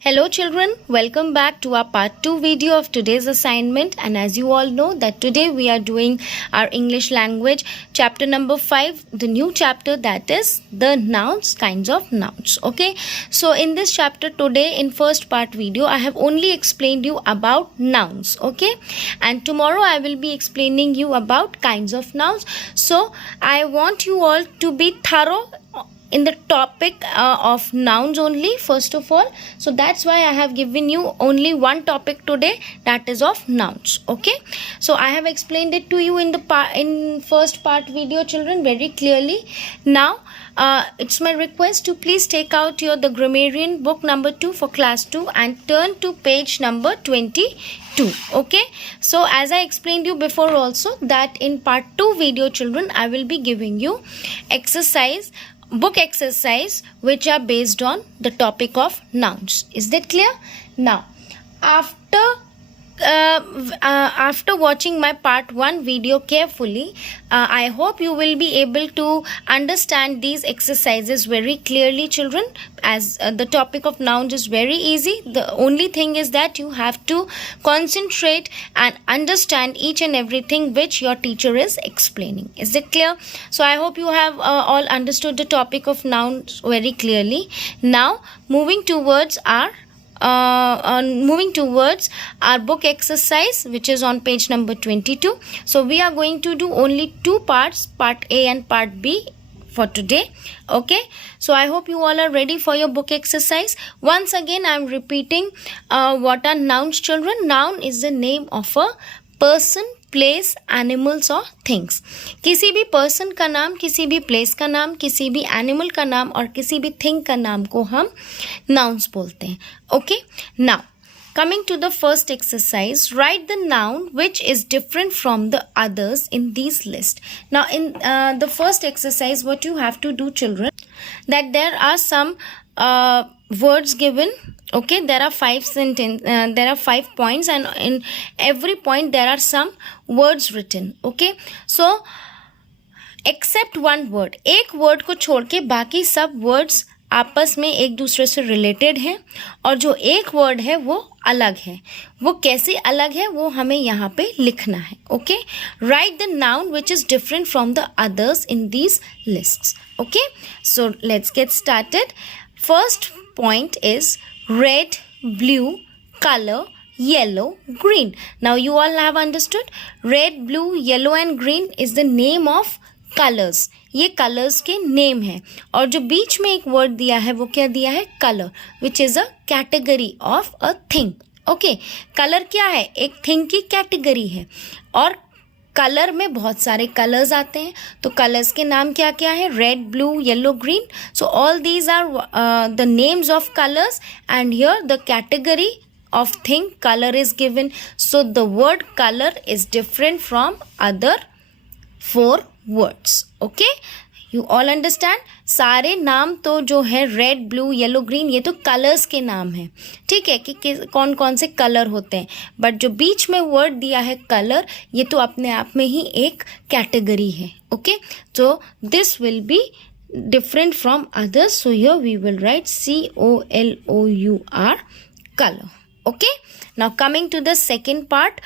Hello children, welcome back to our part 2 video of today's assignment, and as you all know that today we are doing our English language chapter number 5, the new chapter, that is the nouns, kinds of nouns. Okay, so in this chapter today, in first part video, I have only explained you about nouns. Okay, and tomorrow I will be explaining you about kinds of nouns. So I want you all to be thorough in the topic of nouns only first of all. So that's why I have given you only one topic today, that is of nouns. Okay, so I have explained it to you in the first part video, children, very clearly. Now it's my request to please take out the grammarian book number 2 for class 2 and turn to page number 22. Okay, so as I explained you before also that in part 2 video, children, I will be giving you book exercise which are based on the topic of nouns. Is that clear? Now after watching my part 1 video carefully, I hope you will be able to understand these exercises very clearly, children, as the topic of nouns is very easy. The only thing is that you have to concentrate and understand each and everything which your teacher is explaining. Is it clear? So I hope you have all understood the topic of nouns very clearly. Now moving towards our book exercise, which is on page number 22. So we are going to do only two parts, part A and part B for today. Okay, so I hope you all are ready for your book exercise. Once again I am repeating what are nouns, children. Noun is the name of a person, place, animals और things. किसी भी person का नाम, किसी भी place का नाम, किसी भी एनिमल का नाम और किसी भी थिंग का नाम को हम नाउन्स बोलते हैं. Okay, now coming to the first exercise, write the noun which is different from the others in these list. Now in the first exercise, what you have to do, children, that there are some words given. Okay, there are 5 points and in every point there are some words written. Okay, so except one word, एक word को छोड़ के बाकी सब words आपस में एक दूसरे से रिलेटेड हैं और जो एक वर्ड है वो अलग है. वो कैसे अलग है वो हमें यहाँ पे लिखना है. Okay, right the noun which is different from the others in these lists. Okay, so let's get started. First point is red, blue, color, yellow, green. Now you all have understood red, blue, yellow and green is the name of colours. ये colours के name है और जो बीच में एक word दिया है वो क्या दिया है? Colour, which is a category of a thing. Okay, colour क्या है? एक थिंग की कैटेगरी है और कलर में बहुत सारे कलर्स आते हैं. तो कलर्स के नाम क्या क्या है? Red, blue, yellow, green. So all these are the names of colours and here the category of thing color is given. So the word color is different from other 4 words. Okay, you all understand. सारे नाम तो जो है red, blue, yellow, green, ये तो colours के नाम हैं. ठीक है कि कौन कौन से कलर होते हैं, बट जो बीच में वर्ड दिया है कलर, ये तो अपने आप में ही एक कैटेगरी है. Okay, so this will be different from others. So here we will write COLOUR, color. Okay, now coming to the second part,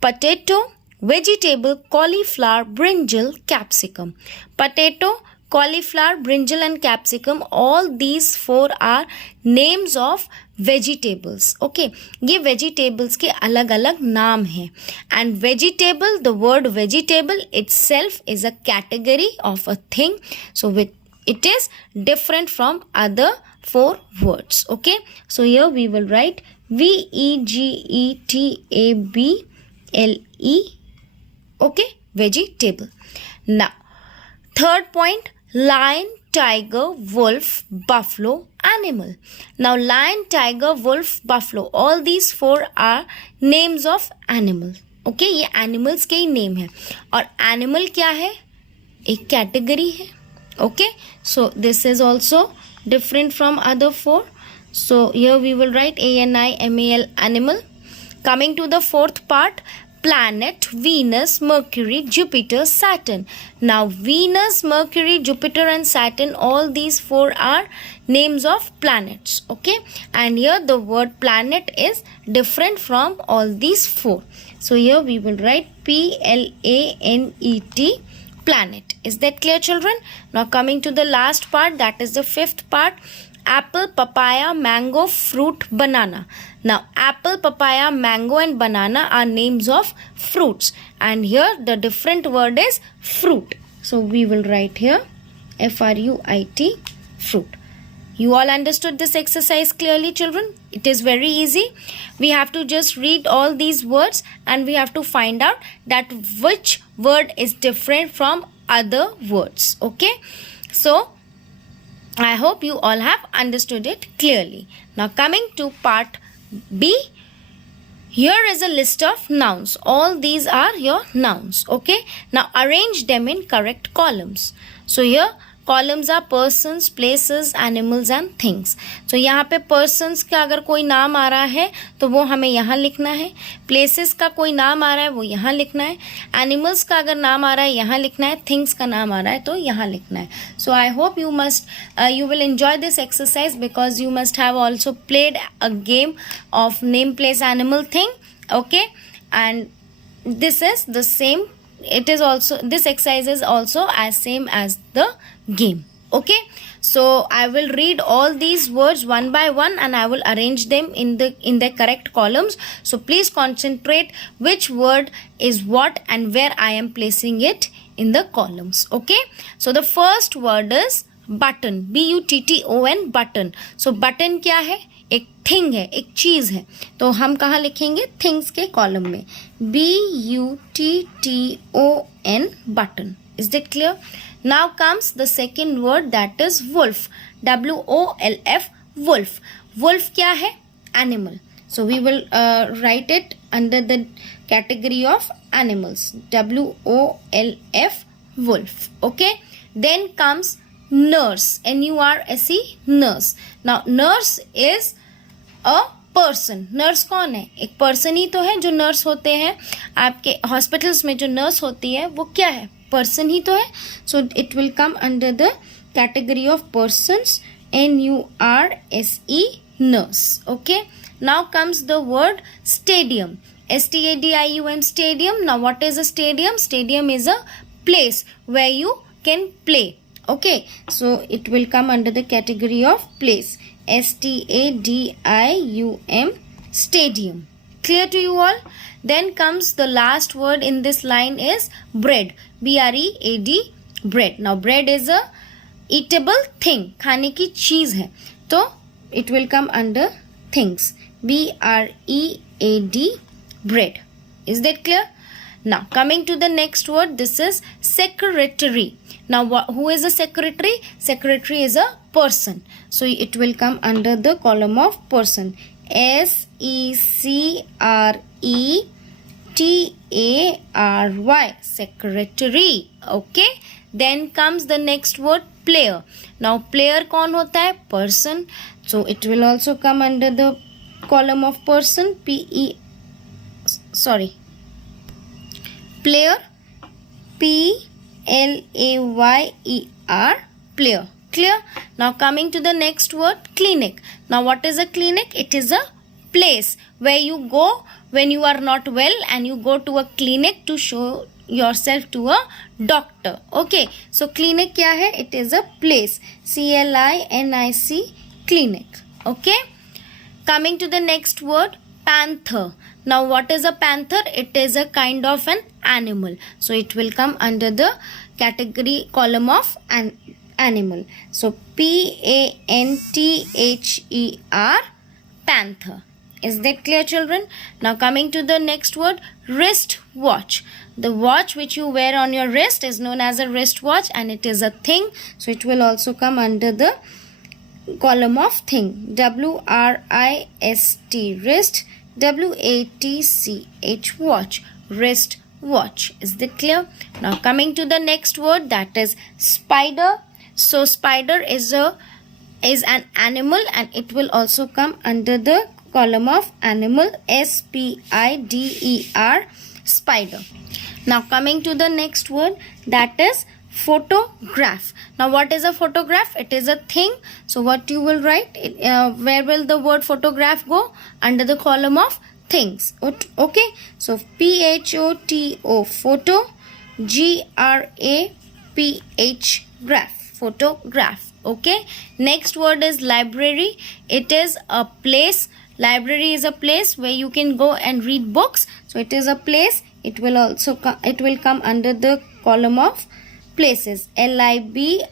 potato, vegetable, cauliflower, brinjal, capsicum. Potato, cauliflower, brinjal and capsicum, all these 4 are names of vegetables. Okay, ये vegetables के अलग अलग नाम हैं. And vegetable, the word vegetable itself is a category of a thing. So it is different from other 4 words. Okay, so here we will write VEGETABLE. Okay, vegetable. Now third point, lion, tiger, wolf, buffalo, animal. Now lion, tiger, wolf, buffalo, all these 4 are names of animals. Okay, ये animals के ही name है और animal क्या है? एक category है. Okay, so this is also different from other 4. So here we will write ANIMAL, animal. Coming to the fourth part, planet, Venus, Mercury, Jupiter, Saturn. Now Venus, Mercury, Jupiter and Saturn, all these four are names of planets. Okay, and here the word planet is different from all these four. So here we will write P-L-A-N-E-T, planet. Is that clear, children? Now coming to the last part, that is the fifth part. Apple, papaya, mango, fruit, banana. Now apple, papaya, mango and banana are names of fruits, and here the different word is fruit. So we will write here F-R-U-I-T, fruit. You all understood this exercise clearly, children? It is very easy. We have to just read all these words and we have to find out that which word is different from other words. Okay, so I hope you all have understood it clearly. Now coming to part B, here is a list of nouns. All these are your nouns. Okay, now arrange them in correct columns. So here columns are persons, places, animals and things. So यहाँ पे persons का अगर कोई नाम आ रहा है तो वो हमें यहाँ लिखना है. Places का कोई नाम आ रहा है वो यहाँ लिखना है. Animals का अगर नाम आ रहा है यहाँ लिखना है. Things का नाम आ रहा है तो यहाँ लिखना है. So I hope you will enjoy this exercise because you must have also played a game of name, place, animal, thing. Okay, and this is the same. It is also, this exercise is also as same as the game. Okay, so I will read all these words one by one and I will arrange them in the correct columns. So please concentrate which word is what and where I am placing it in the columns. Okay, so the first word is button, B-U-T-T-O-N, button. So button क्या है? एक thing है, एक चीज है. तो हम कहाँ लिखेंगे? थिंग्स के कॉलम में. B-U-T-T-O-N, button. Is that clear? Now comes the second word, that is wolf, W-O-L-F, wolf. Wolf क्या है? Animal. So we will write it under the category of animals, W-O-L-F, wolf. Okay, then comes nurse, N-U-R-S-E, nurse. Now nurse is a person. Nurse कौन है? एक person ही तो है जो nurse होते हैं. आपके हॉस्पिटल्स में जो नर्स होती है वो क्या है? पर्सन ही तो है. So it will come under the category of persons, N-U-R-S-E, nurse. Okay, now comes the word stadium, S-T-A-D-I-U-M, stadium. Now what is a stadium? Stadium is a place where you can play. Okay, so it will come under the category of place, S-T-A-D-I-U-M, stadium. Clear to you all? Then comes the last word in this line is bread, B-R-E-A-D, bread. Now bread is a eatable thing, खाने की चीज है, तो it will come under things, B-R-E-A-D, bread. Is that clear? Now coming to the next word, this is secretary. Now who is a secretary? Secretary is a person, so it will come under the column of person, S-E-C-R-E-T-A-R-Y, secretary. Okay, then comes the next word, player. Now player कौन होता है? Person, so it will also come under the column of person, player, P-L-A-Y-E-R, player. Clear? Now coming to the next word, clinic. Now what is a clinic? It is a place where you go when you are not well and you go to a clinic to show yourself to a doctor. Okay, so clinic क्या है? It is a place, C-L-I-N-I-C, clinic. Okay, coming to the next word, panther. Now what is a panther? It is a kind of an animal, so it will come under the category column of an animal. So P-A-N-T-H-E-R, panther. Is that clear, children? Now coming to the next word, wrist watch. The watch which you wear on your wrist is known as a wrist watch and it is a thing, so it will also come under the column of thing, W-R-I-S-T, wrist, W-A-T-C-H, watch, wrist watch. Is that clear? Now coming to the next word, that is spider. So spider is an animal and it will also come under the column of animal, S-P-I-D-E-R, spider. Now coming to the next word, that is photograph. Now what is a photograph? It is a thing. So what you will write? Where will the word photograph go? Under the column of things. Okay. So PHOTO, photo, GRAPH, graph, photograph. Okay. Next word is library. It is a place. Library is a place where you can go and read books. So it is a place. It will also come under the column of places. LIBRARY,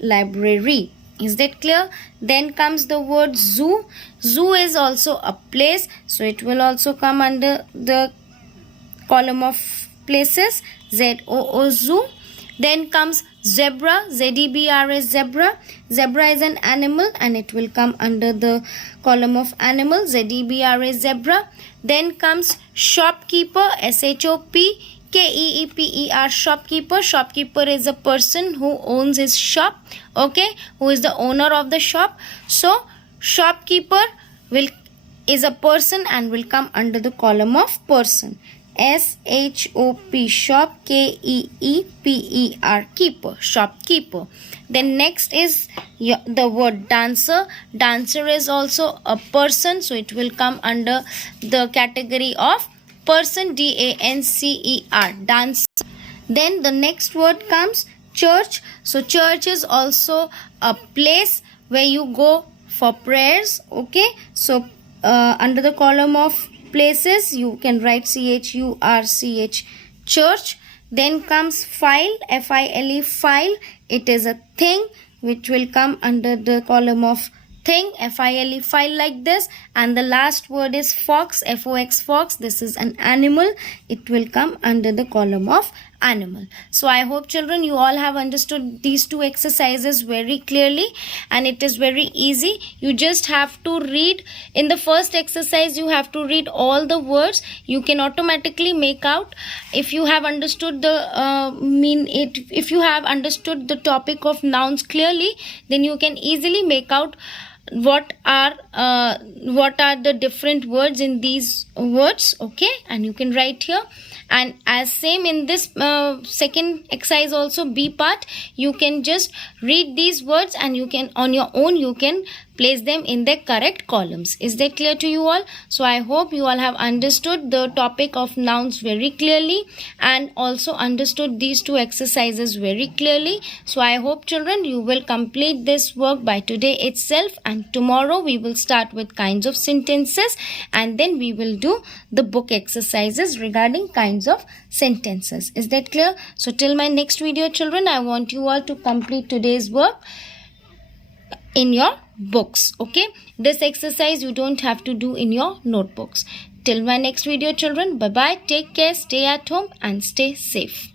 library. Is that clear? Then comes the word zoo. Zoo is also a place, so it will also come under the column of places. ZOO, zoo. Then comes zebra, ZEBRA, zebra. Zebra is an animal and it will come under the column of animal, ZEBRA, zebra. Then comes shopkeeper, SHOPKEEPER, shopkeeper. Shopkeeper is a person who owns his shop, okay, who is the owner of the shop. So shopkeeper is a person and will come under the column of person. SHOP, shop, KEEPER, keeper, shopkeeper. Then next is the word dancer. Dancer is also a person, so it will come under the category of person, DANCER, dancer. Then the next word comes church. So church is also a place where you go for prayers, okay. So under the column of places you can write CHURCH, church. Then comes file, FILE, file. It is a thing which will come under the column of thing, FILE, file, like this. And the last word is fox, FOX, fox. This is an animal. It will come under the column of animal. So I hope children you all have understood these two exercises very clearly, and it is very easy. You just have to read. In the first exercise you have to read all the words. You can automatically make out if you have understood the if you have understood the topic of nouns clearly, then you can easily make out what are the different words in these words, okay, and you can write here. And as same in this second exercise also, B part, you can just read these words and you can on your own you can place them in the correct columns. Is that clear to you all? So I hope you all have understood the topic of nouns very clearly and also understood these two exercises very clearly. So I hope children you will complete this work by today itself, and tomorrow we will start with kinds of sentences and then we will do the book exercises regarding kinds of sentences. Is that clear? So till my next video children, I want you all to complete today's work in your books, okay. This exercise you don't have to do in your notebooks. Till my next video children, bye bye, take care, stay at home and stay safe.